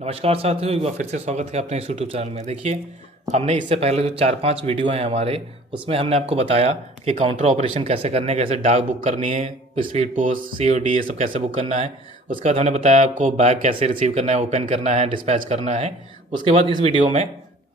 नमस्कार साथियों, एक बार फिर से स्वागत है अपने इस यूट्यूब चैनल में। देखिए, हमने इससे पहले जो 4-5 वीडियो हैं हमारे, उसमें हमने आपको बताया कि काउंटर ऑपरेशन कैसे करने हैं, कैसे डाक बुक करनी है, स्पीड पोस्ट, सीओडी, ये सब कैसे बुक करना है। उसके बाद हमने बताया आपको बैग कैसे रिसीव करना है, ओपन करना है, डिस्पैच करना है। उसके बाद इस वीडियो में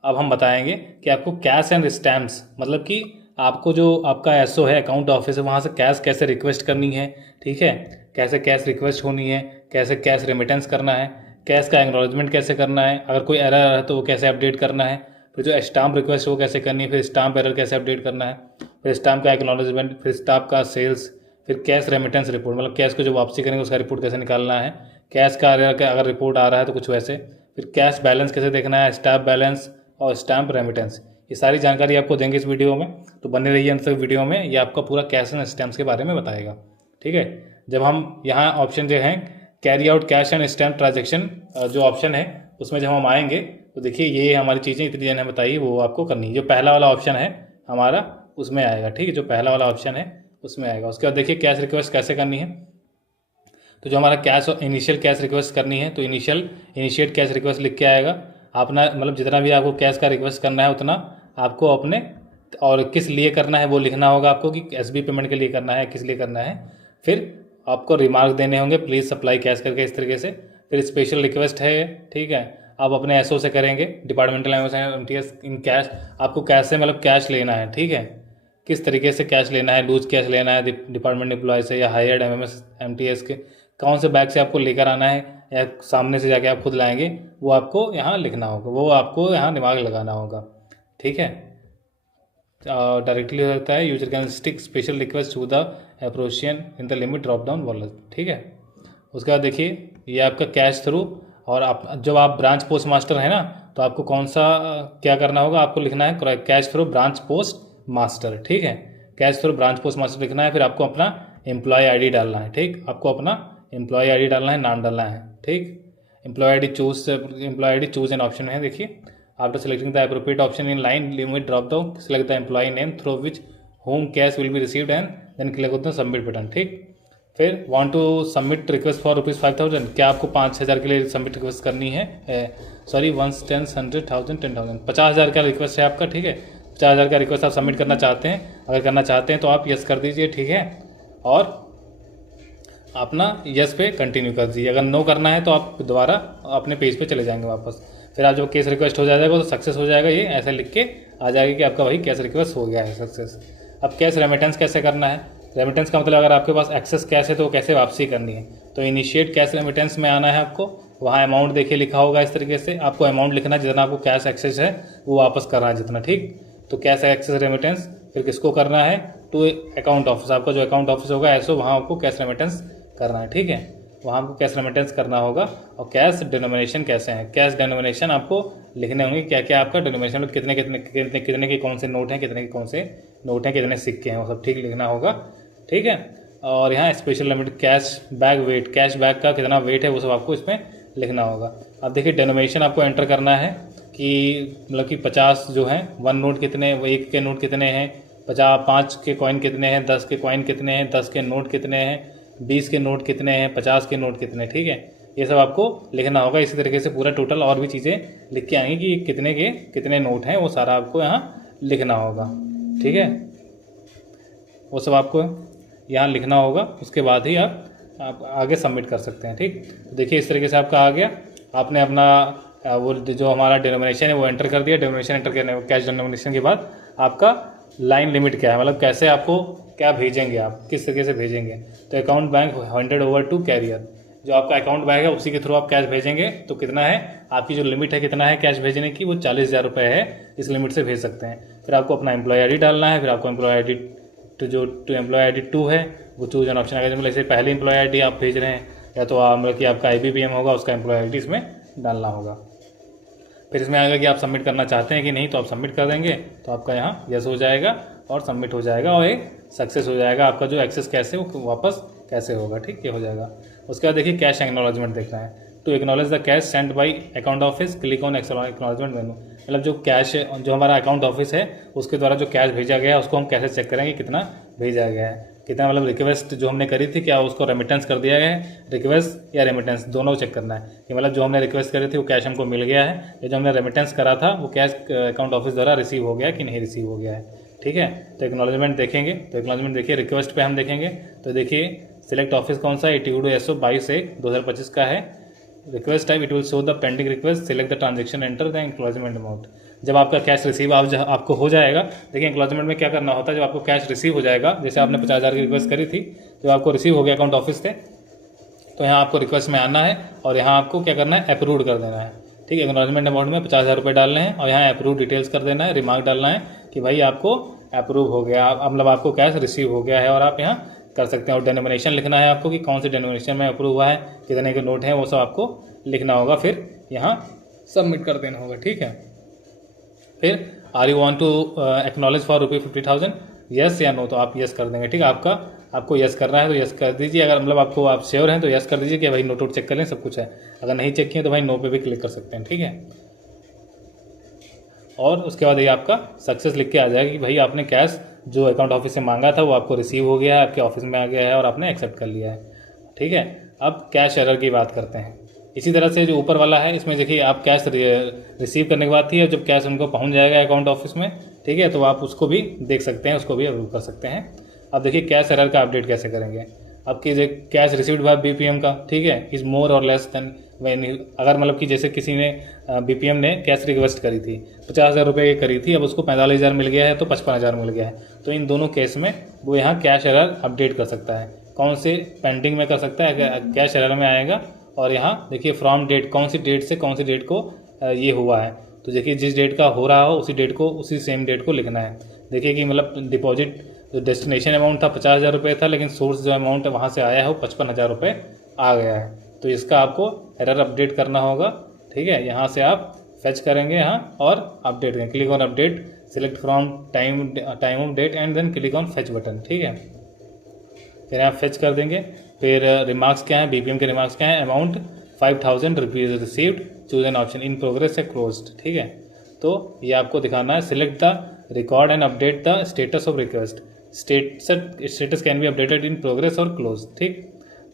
अब हम बताएंगे कि आपको कैश एंड स्टैम्प्स, मतलब कि आपको जो आपका एसओ है, अकाउंट ऑफिस है, वहाँ से कैश कैसे रिक्वेस्ट करनी है, ठीक है, कैसे कैश रिक्वेस्ट होनी है, कैसे कैश रेमिटेंस करना है, कैश का एक्नॉलेजमेंट कैसे करना है, अगर कोई एरर है तो वो कैसे अपडेट करना है, फिर जो स्टाम्प रिक्वेस्ट वो कैसे करनी है, फिर स्टाम्प एरर कैसे अपडेट करना है, फिर स्टाम्प का एक्नॉलेजमेंट, फिर स्टाम्प का सेल्स, फिर कैश रेमिटेंस रिपोर्ट, मतलब कैश को जो वापसी करेंगे उसका रिपोर्ट कैसे निकालना है, कैश का अगर रिपोर्ट आ रहा है तो कुछ वैसे, फिर कैश बैलेंस कैसे देखना है, स्टाम्प बैलेंस और स्टाम्प रेमिटेंस। ये सारी जानकारी आपको देंगे इस वीडियो में, तो बने रहिए अंत तक वीडियो में। ये आपका पूरा कैश एंड स्टैम्प्स के बारे में बताएगा, ठीक है। जब हम यहाँ ऑप्शन जो है carry out cash and stamp transaction जो ऑप्शन है, उसमें जब हम आएंगे तो देखिए ये हमारी चीज़ें इतनी मैंने बताई वो आपको करनी है। जो पहला वाला ऑप्शन है हमारा उसमें आएगा, ठीक है, जो पहला वाला ऑप्शन है उसमें आएगा। उसके बाद देखिए कैश रिक्वेस्ट कैसे करनी है। तो जो हमारा कैश इनिशियल कैश रिक्वेस्ट करनी है तो इनिशिएट कैश रिक्वेस्ट लिख के आएगा। अपना मतलब जितना भी आपको कैश का रिक्वेस्ट करना है उतना आपको अपने, और किस लिए करना है वो लिखना होगा आपको कि एसबी पेमेंट के लिए करना है, किस लिए करना है। फिर आपको रिमार्क देने होंगे, प्लीज़ सप्लाई कैश करके, इस तरीके से। फिर स्पेशल रिक्वेस्ट है, ठीक है, आप अपने एसओ से करेंगे, डिपार्टमेंटल एमटीएस इन कैश। आपको कैश से मतलब कैश लेना है, ठीक है, किस तरीके से कैश लेना है, लूज कैश लेना है डिपार्टमेंट एम्प्लॉय से या हायर्ड एमएमएस एमटीएस के, कौन से बैग से आपको लेकर आना है या सामने से जाके आप खुद लाएंगे, वो आपको यहाँ लिखना होगा, वो आपको यहाँ दिमाग लगाना होगा, ठीक है। डायरेक्टली हो सकता है user can stick special request to the appropriate in the limit drop down wallet, ठीक है। उसके बाद देखिए ये आपका कैश थ्रू, और आप जब आप ब्रांच पोस्ट मास्टर है ना, तो आपको कौन सा क्या करना होगा, आपको लिखना है cash through branch post master, ठीक है, cash through branch post master लिखना है। फिर आपको अपना एम्प्लॉय आईडी डालना है, ठीक, आपको अपना एम्प्लॉय आईडी डालना है, नाम डालना है, ठीक। Employee ID choose an option है, देखिए after selecting the appropriate option in line limit drop down select the employee name through which home cash will be received and then click on the submit button, ठीक। फिर want to submit request for ₹5,000, क्या आपको 5,000 के लिए submit request करनी है, sorry 1, 10, 100,000, 10,000, 50,000 का request है आपका, ठीक है। 50,000 का रिक्वेस्ट आप सबमिट करना चाहते हैं, अगर करना चाहते हैं तो आप यस कर दीजिए, ठीक है, और अपना यस पे कंटिन्यू कर दीजिए। अगर नो करना है तो आप दोबारा अपने पेज पे चले जाएंगे वापस। फिर आप जब केस रिक्वेस्ट हो जाएगा तो सक्सेस हो जाएगा, ये ऐसे लिख के आ जाएगा कि आपका वही कैश रिक्वेस्ट हो गया है सक्सेस। अब कैश रेमिटेंस कैसे करना है, रेमिटेंस का मतलब अगर आपके पास एक्सेस कैश है तो कैसे वापसी करनी है। तो इनिशिएट कैश रेमिटेंस में आना है आपको, वहाँ अमाउंट देखिए लिखा होगा इस तरीके से, आपको अमाउंट लिखना है जितना आपको कैश एक्सेस है वो वापस करना है जितना, ठीक। तो कैश एक्सेस रेमिटेंस फिर किसको करना है, टू अकाउंट ऑफिस, आपका जो अकाउंट ऑफिस होगा ऐसो, वहाँ आपको कैश रेमिटेंस करना है, ठीक है, वहाँ आपको कैश रेमिटेंस करना होगा। और कैश डिनोमिनेशन कैसे हैं, कैश डिनोमिनेशन आपको लिखने होंगे, क्या क्या आपका डिनोमिनेशन, कितने कितने कितने कितने के कौन से नोट हैं, कितने के कौन से नोट हैं, कितने सिक्के हैं, वो सब ठीक लिखना होगा, ठीक है। और यहाँ special limit cash bag weight, cash bag का कितना वेट है वो सब आपको इसमें लिखना होगा। अब देखिए डिनोमिनेशन आपको एंटर करना है कि मतलब कि 50 जो है 1 नोट कितने, 1 के नोट कितने हैं, 5 के कॉइन कितने हैं, 10 के कॉइन कितने हैं, 10 के नोट कितने हैं, 20 के नोट कितने हैं, 50 के नोट कितने, ठीक है, ये सब आपको लिखना होगा। इसी तरीके से पूरा टोटल और भी चीज़ें लिख के आएंगी कि कितने के कितने नोट हैं, वो सारा आपको यहाँ लिखना होगा, ठीक है, वो सब आपको यहाँ लिखना होगा। उसके बाद ही आप आगे सबमिट कर सकते हैं, ठीक। देखिए इस तरीके से आपका आ गया, आपने अपना वो जो हमारा डिनोमिनेशन है वो एंटर कर दिया। डिनोमिनेशन एंटर करने कैश डिनोमिनेशन के बाद आपका लाइन लिमिट क्या है, मतलब कैसे आपको क्या भेजेंगे, आप किस तरीके से भेजेंगे। तो account bank 100 over to carrier, जो आपका अकाउंट बैंक है उसी के थ्रू आप कैश भेजेंगे। तो कितना है आपकी जो लिमिट है, कितना है कैश भेजने की, वो 40,000 रुपये है, इस लिमिट से भेज सकते हैं। फिर आपको अपना एम्प्लॉय आईडी डालना है, फिर आपको एम्प्लॉय आईडी जो एम्प्लॉय आईडी 2 है वो चूज एन ऑप्शन आएगा। मतलब जैसे पहले एम्प्लॉय आईडी आप भेज रहे हैं, या तो मतलब कि आपका IBPM होगा, उसका एम्प्लॉय आईडी इसमें डालना होगा। फिर इसमें आएगा कि आप सबमिट करना चाहते हैं कि नहीं, तो आप सबमिट कर देंगे तो आपका यहाँ यस हो जाएगा और सबमिट हो जाएगा, और एक सक्सेस हो जाएगा। आपका जो एक्सेस कैश है वो वापस कैसे होगा, ठीक, ये हो जाएगा। उसके बाद देखिए कैश एक्नॉलेजमेंट देखना है। To acknowledge the cash send by account office click on acknowledgement menu, मतलब जो कैश जो हमारा अकाउंट ऑफिस है उसके द्वारा जो कैश भेजा गया है उसको हम कैसे चेक करेंगे कितना भेजा गया है। कितना मतलब रिक्वेस्ट जो हमने करी थी क्या उसको रेमिटेंस कर दिया गया है, रिक्वेस्ट या रेमिटेंस दोनों चेक करना है कि मतलब जो हमने रिक्वेस्ट करी थी वो कैश हमको मिल गया है, या जो हमने रेमिटेंस करा था वो कैश अकाउंट ऑफिस द्वारा रिसीव हो गया कि नहीं रिसीव हो गया है। ठीक है, तो एक्नॉलेजमेंट देखेंगे, तो एक्नॉलेजमेंट देखिए रिक्वेस्ट पे हम देखेंगे, तो देखिए सिलेक्ट ऑफिस कौन सा है, ETUDO-SO 22/1/2025 का है। Request type it will show the pending request, select the transaction, enter the acknowledgement amount. जब आपका कैश रिसीव आपको हो जाएगा, देखिए एक्नॉलेजमेंट में क्या करना होता है, जब आपको कैश रिसीव हो जाएगा, जैसे आपने 50,000 की रिक्वेस्ट करी थी, जब आपको रिसीव हो गया अकाउंट ऑफिस से, तो यहाँ आपको रिक्वेस्ट में आना है और यहाँ आपको क्या करना है, अप्रूव कर देना है। ठीक है, एक्नॉलेजमेंट अमाउंट में 50,000 रुपये डालने हैं और यहाँ अप्रूव डिटेल्स कर देना है, रिमार्क डालना है कि भाई आपको अप्रूव हो गया, मतलब आपको कैश रिसीव हो गया है, और आप यहाँ कर सकते हैं। और डेनोमिनेशन लिखना है आपको कि कौन से डेनोमिनेशन में अप्रूव हुआ है, कितने के नोट हैं, वो सब आपको लिखना होगा, फिर यहाँ सबमिट कर देना होगा। ठीक है, फिर are you want to acknowledge for ₹50,000, yes या नो, तो आप यस कर देंगे। ठीक है, आपको यस करना है तो यस कर दीजिए, अगर मतलब आपको आप श्योर हैं तो यस कर दीजिए कि भाई नोट वोट चेक कर लें सब कुछ है, अगर नहीं चेक किए तो भाई नो पे भी क्लिक कर सकते हैं। ठीक है, और उसके बाद ये आपका सक्सेस लिख के आ जाएगा कि भाई आपने कैश जो अकाउंट ऑफिस से मांगा था वो आपको रिसीव हो गया है, आपके ऑफिस में आ गया है और आपने एक्सेप्ट कर लिया है। ठीक है, अब कैश एरर की बात करते हैं। इसी तरह से जो ऊपर वाला है इसमें देखिए आप कैश रिसीव करने के बाद थी, जब कैश उनको पहुंच जाएगा अकाउंट ऑफिस में, ठीक है, तो आप उसको भी देख सकते हैं, उसको भी अप्रूव कर सकते हैं। अब देखिए कैश एरर का अपडेट कैसे करेंगे। आपकी जो कैश रिसीव्ड बाय BPM का, ठीक है, इज़ मोर और लेस देन व्हेन, अगर मतलब कि जैसे किसी ने BPM ने कैश रिक्वेस्ट करी थी 50,000 रुपये की करी थी, अब उसको 45,000 मिल गया है तो 55,000 मिल गया है, तो इन दोनों केस में वो यहाँ कैश एरर अपडेट कर सकता है। कौन से पेंडिंग में कर सकता है, कैश एरर में आएगा, और यहाँ देखिए फ्रॉम डेट, कौन सी डेट से कौन सी डेट को ये हुआ है, तो देखिए जिस डेट का हो रहा हो उसी डेट को, उसी सेम डेट को लिखना है। देखिए कि मतलब डिपॉजिट जो डेस्टिनेशन अमाउंट था 50,000 रुपये था, लेकिन सोर्स जो अमाउंट है वहाँ से आया है वो 55,000 रुपये आ गया है, तो इसका आपको एरर अपडेट करना होगा। ठीक है, यहाँ से आप फेच करेंगे यहाँ और अपडेट करेंगे, click on update, select from time of date and then click on fetch button. ठीक है, फिर यहाँ फेच कर देंगे। फिर रिमार्क्स क्या है, BPM के रिमार्क्स क्या है, amount 5,000 rupees received, choose an option, in progress है, क्लोज्ड। ठीक है, तो ये आपको दिखाना है, select the record and update the status of request, status can be updated in progress और क्लोज। ठीक,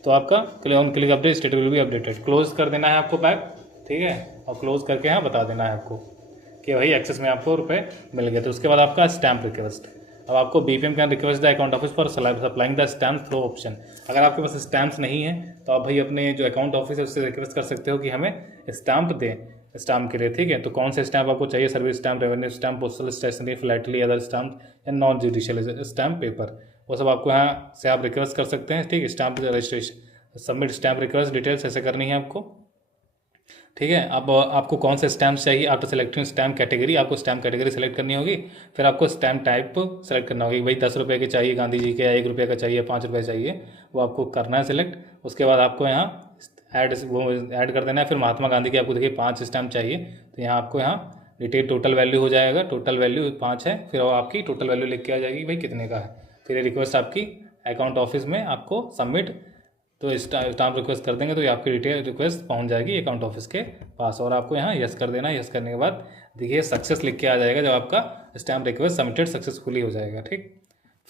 तो आपका click update status will be updated, close कर देना है आपको बैक। ठीक है, और क्लोज करके यहाँ बता देना है आपको कि भाई एक्सेस में आपको रुपए मिल गए। तो उसके बाद आपका स्टैम्प रिक्वेस्ट, अब आपको BPM can request the account office for supplying the stamp through option. अगर आपके पास स्टैम्प्स नहीं है तो आप भाई अपने जो अकाउंट ऑफिस है उससे रिक्वेस्ट कर सकते हो कि हमें स्टैम्प दें स्टैम्प के लिए। ठीक है, तो कौन से स्टैम्प आपको चाहिए, service stamp, revenue stamp, postal stationery, philately, other stamp या नॉन जुडिशियल स्टैम्प पेपर, वो सब आपको यहाँ से आप रिक्वेस्ट कर सकते हैं। ठीक है, stamp registration, submit stamp request details ऐसे करनी है आपको। ठीक है, अब आपको कौन से स्टैम्प चाहिए, आफ्टर सेलेक्टिंग स्टैम्प कैटेगरी, आपको स्टैम्प कैटेगरी सेलेक्ट करनी होगी। फिर आपको स्टैम्प टाइप सेलेक्ट करना होगी, भाई 10 रुपये के चाहिए गांधी जी के, या 1 रुपये का चाहिए, 5 रुपये चाहिए, वो आपको करना है सिलेक्ट। उसके बाद आपको यहाँ ऐड कर देना है। फिर महात्मा गांधी के आपको देखिए 5 स्टैम्प चाहिए, तो यहाँ आपको यहाँ डिटेल टोटल वैल्यू हो जाएगा, टोटल वैल्यू 5 है, फिर वो आपकी टोटल वैल्यू लिख के आ जाएगी भाई कितने का है। फिर ये रिक्वेस्ट आपकी अकाउंट ऑफिस में आपको सबमिट, तो स्टाम्प रिक्वेस्ट कर देंगे तो ये आपकी डिटेल रिक्वेस्ट पहुंच जाएगी अकाउंट ऑफिस के पास, और आपको यहाँ यस कर देना है। यस करने के बाद देखिए सक्सेस लिख के आ जाएगा जब आपका स्टैम्प रिक्वेस्ट सबमिटेड सक्सेसफुली हो जाएगा। ठीक,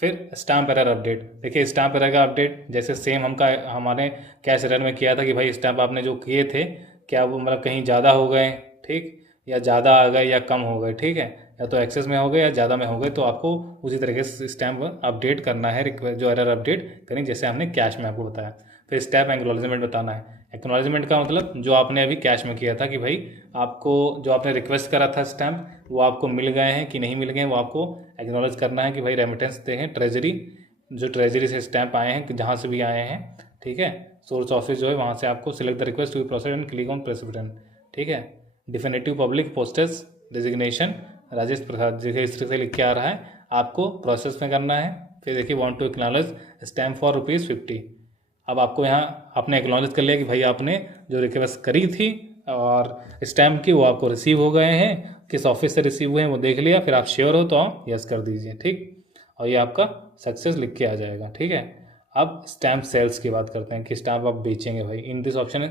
फिर स्टैम्प एरर अपडेट, देखिए स्टैम्प एरर का अपडेट जैसे सेम हमारे कैश एरर में किया था कि भाई स्टैम्प आपने जो किए थे क्या वो मतलब कहीं ज़्यादा हो गए, ठीक, या ज़्यादा आ गए या कम हो गए। ठीक है, या तो एक्सेस में हो गए या ज़्यादा में हो गए, तो आपको उसी तरीके से स्टैम्प अपडेट करना है, रिक्वेस्ट जो एरर अपडेट करें जैसे हमने कैश में आपको बताया। फिर स्टैम्प एक्नॉलेजमेंट बताना है। एक्नॉलेजमेंट का मतलब जो आपने अभी कैश में किया था कि भाई आपको जो आपने रिक्वेस्ट करा था स्टैम्प वो आपको मिल गए हैं कि नहीं मिल गए, वो आपको एक्नॉलेज करना है कि भाई रेमिटेंस देखें ट्रेजरी, जो ट्रेजरी से स्टैम्प आए हैं जहाँ से भी आए हैं। ठीक है, सोर्स ऑफिस जो है वहाँ से आपको select the request to process and click on press button. ठीक है, definitive public postage designation Rajesh Prasad, देखिए इस तरह से लिख के आ रहा है, आपको प्रोसेस में करना है। फिर देखिए want to acknowledge stamp for ₹50। अब आपको यहाँ आपने एक्नॉलेज कर लिया कि भाई आपने जो रिक्वेस्ट करी थी और स्टैम्प की वो आपको रिसीव हो गए हैं, किस ऑफिस से रिसीव हुए हैं वो देख लिया, फिर आप श्योर हो तो आप यस कर दीजिए। ठीक, और ये आपका सक्सेस लिख के आ जाएगा। ठीक है, अब स्टैम्प सेल्स की बात करते हैं कि स्टैम्प आप बेचेंगे भाई, in this option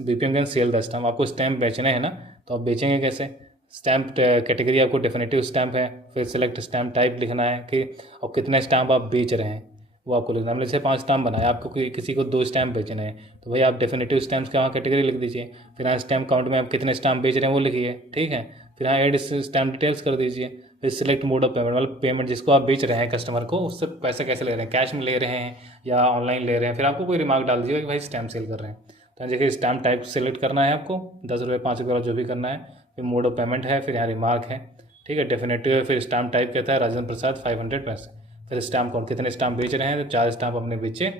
BPM can sell the stamp, आपको स्टैम्प बेचना है ना, तो आप बेचेंगे कैसे। स्टैम्प कैटेगरी आपको डेफिनेटिव स्टैम्प है, फिर सिलेक्ट स्टैम्प टाइप लिखना है कि और कितने स्टैम्प आप बेच रहे हैं, वो आपको लिखना है। हमने जैसे 5 स्टैम्प बनाया, आपको किसी को 2 स्टैम्प बेचने हैं तो भाई आप डेफिनेटिव स्टैम्प्स के वहाँ कैटेगरी लिख दीजिए। फिर यहाँ स्टैम्प काउंट में आप कितने स्टैम्प बेच रहे हैं वो लिखिए, ठीक है। फिर यहाँ एड स्टैम्प डिटेल्स कर दीजिए। फिर सिलेक्ट मोड ऑफ पेमेंट, मतलब पेमेंट जिसको आप बेच रहे हैं कस्टमर को, उससे पैसे कैसे ले रहे हैं, कैश में ले रहे हैं या ऑनलाइन ले रहे हैं। फिर आपको कोई रिमार्क डाल दीजिएगा कि भाई स्टैम्प सेल कर रहे हैं। तो देखिए स्टैम्प टाइप सेलेक्ट करना है आपको, 10 रुपये 5 रुपये जो भी करना है। फिर मोड ऑफ पेमेंट है, फिर यहाँ रिमार्क है, ठीक है, डेफिनेटिव है। फिर स्टैम्प टाइप कहता है राजेंद्र प्रसाद 500 पैसे। फिर स्टैम्प कौन कितने स्टैम्प बेच रहे हैं, तो 4 स्टैम्प अपने बेचे।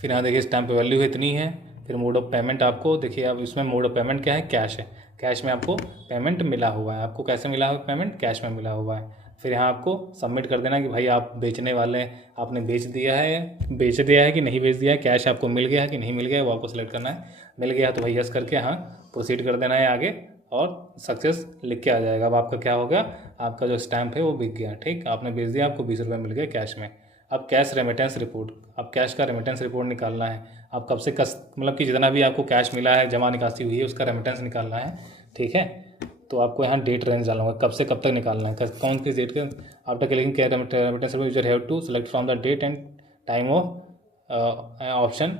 फिर यहाँ देखिए स्टैम्प वैल्यू इतनी है। फिर मोड ऑफ पेमेंट आपको देखिए, अब इसमें मोड ऑफ पेमेंट क्या है, कैश है। कैश में आपको पेमेंट मिला हुआ है। आपको कैसे मिला हुआ पेमेंट, कैश में मिला हुआ है। फिर यहाँ आपको सबमिट कर देना कि भाई आप बेचने वाले, आपने बेच दिया है कि नहीं बेच दिया है, कैश आपको मिल गया है कि नहीं मिल गया है, वो आपको सेलेक्ट करना है। मिल गया तो भाई यस करके हाँ प्रोसीड कर देना है आगे, और सक्सेस लिख के आ जाएगा। अब आपका क्या होगा, आपका जो स्टैम्प है वो बिक गया, ठीक, आपने बेच दिया, आपको 20 रुपये मिल गए कैश में। अब कैश रेमिटेंस रिपोर्ट, अब कैश का रेमिटेंस रिपोर्ट निकालना है। आप कब से मतलब कि जितना भी आपको कैश मिला है, जमा निकासी हुई है, उसका रेमिटेंस निकालना है, ठीक है। तो आपको यहाँ डेट रेंज डालना होगा, कब से कब तक निकालना है, कौन किस डेट के। आफ्टर क्लिकिंग क्या remittance user have to select from the date and time of option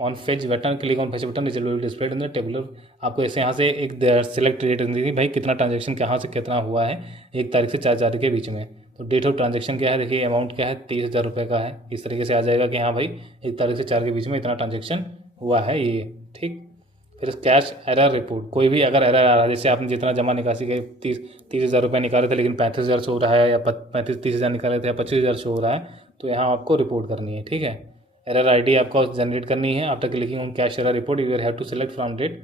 on fetch button, click on fetch button will displayed in the tabular. आपको ऐसे यहाँ से एक सिलेक्ट डेट देगी, भाई कितना ट्रांजेक्शन कहाँ से कितना हुआ है 1 तारीख से 4 तारीख के बीच में। तो डेट ऑफ ट्रांजेक्शन क्या है, देखिए अमाउंट क्या है 30,000 रुपये का है। इस तरीके से आ जाएगा कि हाँ भाई 1 तारीख से 4 के बीच में इतना ट्रांजेक्शन हुआ है ये, ठीक। फिर कैश एरर रिपोर्ट, कोई भी अगर एरर आ रहा है, जैसे आपने जितना जमा निकासी के 30,000 रुपये निकाले थे लेकिन 35,000 शो हो रहा है, या 30,000 निकाले थे या 25,000 शो हो रहा है, तो यहाँ आपको रिपोर्ट करनी है, ठीक है। एरर आईडी आपको जनरेट करनी है। After clicking on cash error report you have to select from date.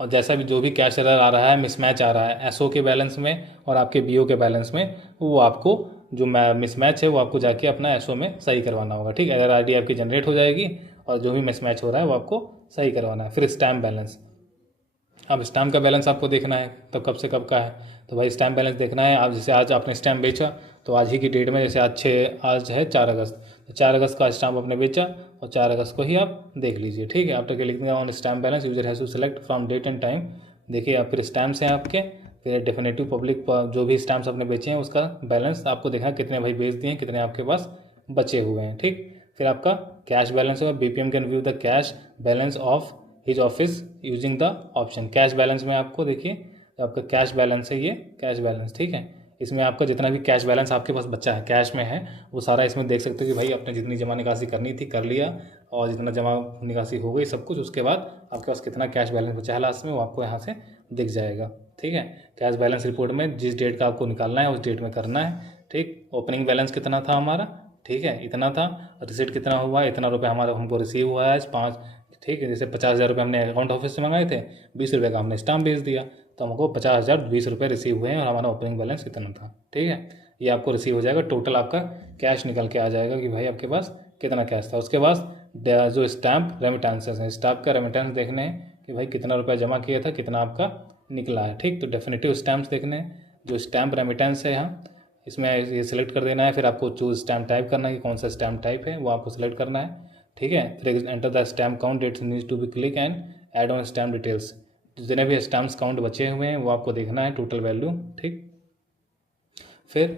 और जैसा भी जो भी कैश एरर आ रहा है, मिसमैच आ रहा है एसओ के बैलेंस में और आपके बीओ के बैलेंस में, वो आपको जो मिसमैच है वो आपको जाके अपना एसओ में सही करवाना होगा, ठीक है। एरर आईडी आपकी जनरेट हो जाएगी और जो भी मिसमैच हो रहा है वो आपको सही करवाना है। फिर स्टैम्प बैलेंस, अब स्टैम्प का बैलेंस आपको देखना है, तो कब से कब का है, तो भाई स्टैम्प बैलेंस देखना है। आप जैसे आज आपने स्टैम्प बेचा तो आज ही की डेट में, जैसे आज है 4 अगस्त, तो 4 अगस्त का स्टैम्प आपने बेचा और 4 अगस्त को ही आप देख लीजिए, ठीक है। After clicking on stamp balance user has to select from date and time. देखिए आप फिर स्टैम्प्स हैं आपके, फिर डेफिनेटिव पब्लिक जो भी स्टैम्प्स आपने बेचे हैं उसका बैलेंस आपको देखना कितने भाई बेच दिए हैं, कितने आपके पास बचे हुए हैं, ठीक। फिर आपका कैश बैलेंस होगा, BPM can view the cash balance of his office using the option. Cash balance में आपको देखिए आपका कैश बैलेंस है, ये कैश बैलेंस, ठीक है। इसमें आपका जितना भी कैश बैलेंस आपके पास बच्चा है कैश में है, वो सारा इसमें देख सकते हो कि भाई आपने जितनी जमा निकासी करनी थी कर लिया, और जितना जमा निकासी हो गई सब कुछ, उसके बाद आपके पास कितना कैश बैलेंस बचा है लास्ट में वो आपको यहाँ से दिख जाएगा, ठीक है। कैश बैलेंस रिपोर्ट में जिस डेट का आपको निकालना है उस डेट में करना है, ठीक। ओपनिंग बैलेंस कितना था हमारा, ठीक है, इतना था। रिसीट कितना हुआ, इतना रुपये हमारा हमको रिसीव हुआ है आज 5, ठीक है। जैसे 50,000 रुपये हमने अकाउंट ऑफिस से मंगाए थे, 20 रुपये का हमने स्टाम्प भेज दिया, तो हमको 50,020 रुपये रिसीव हुए हैं और हमारा ओपनिंग बैलेंस इतना था, ठीक है। ये आपको रिसीव हो जाएगा, टोटल आपका कैश निकल के आ जाएगा कि भाई आपके पास कितना कैश था। उसके बाद जो स्टैम्प रेमिटेंसेस हैं, स्टैम्प का रेमिटेंस देखने हैं कि भाई कितना रुपया जमा किया था, कितना आपका निकला है, ठीक। तो डेफिनेटिव स्टैम्प्स देखने हैं, जो स्टैम्प रेमिटेंस है यहाँ इसमें ये सिलेक्ट कर देना है। फिर आपको चूज स्टैम्प टाइप करना है कि कौन सा स्टैम्प टाइप है वो आपको सिलेक्ट करना है, ठीक है। फिर enter the stamp count dates needs to be click and add on stamp details. जितने भी स्टैम्प्स काउंट बचे हुए हैं वो आपको देखना है, टोटल वैल्यू, ठीक। फिर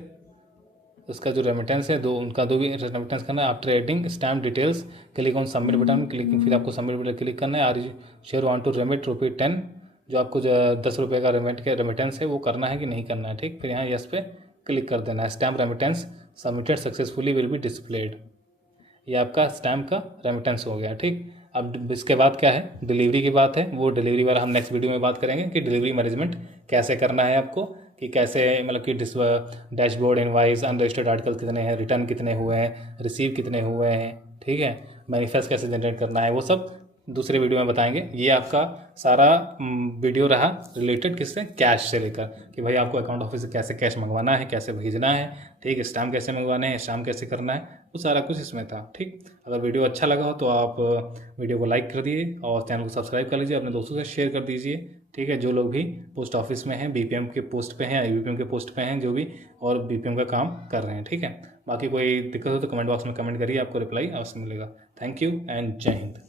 उसका जो रेमिटेंस है उनका दो भी रेमिटेंस करना है। After adding stamp details click on submit button, clicking फिर आपको सबमिट बटन क्लिक करना है। Are you sure want to remit ₹10, जो आपको 10 रुपये का रेमिटेंस है वो करना है कि नहीं करना है, ठीक। फिर यहाँ यस पे क्लिक कर देना है। Stamp remittance submitted successfully will be displayed. ये आपका स्टैम्प का रेमिटेंस हो गया, ठीक। अब इसके बाद क्या है, डिलीवरी की बात है, वो डिलीवरी वाला हम नेक्स्ट वीडियो में बात करेंगे कि डिलीवरी मैनेजमेंट कैसे करना है आपको, कि कैसे मतलब कि डैशबोर्ड, इनवाइस, अनरजिस्टर्ड आर्टिकल कितने हैं, रिटर्न कितने हुए हैं, रिसीव कितने हुए हैं, ठीक है। मैनिफेस्ट कैसे जनरेट करना है वो सब दूसरे वीडियो में बताएंगे। ये आपका सारा वीडियो रहा रिलेटेड किससे, कैश से लेकर, कि भाई आपको अकाउंट ऑफिस से कैसे कैश मंगवाना है, कैसे भेजना है, ठीक, स्टैम्प कैसे मंगवाने हैं, स्टैम्प कैसे करना है, वो सारा कुछ इसमें था, ठीक। अगर वीडियो अच्छा लगा हो तो आप वीडियो को लाइक कर दिए और चैनल को सब्सक्राइब कर लीजिए, अपने दोस्तों से शेयर कर दीजिए, ठीक है। जो लोग भी पोस्ट ऑफिस में हैं, बीपीएम के पोस्ट पे हैं, आईबीपीएम के पोस्ट पे हैं, जो भी और बीपीएम का काम कर रहे हैं, ठीक है। बाकी कोई दिक्कत हो तो कमेंट बॉक्स में कमेंट करिए, आपको रिप्लाई अवश्य मिलेगा। थैंक यू एंड जय हिंद।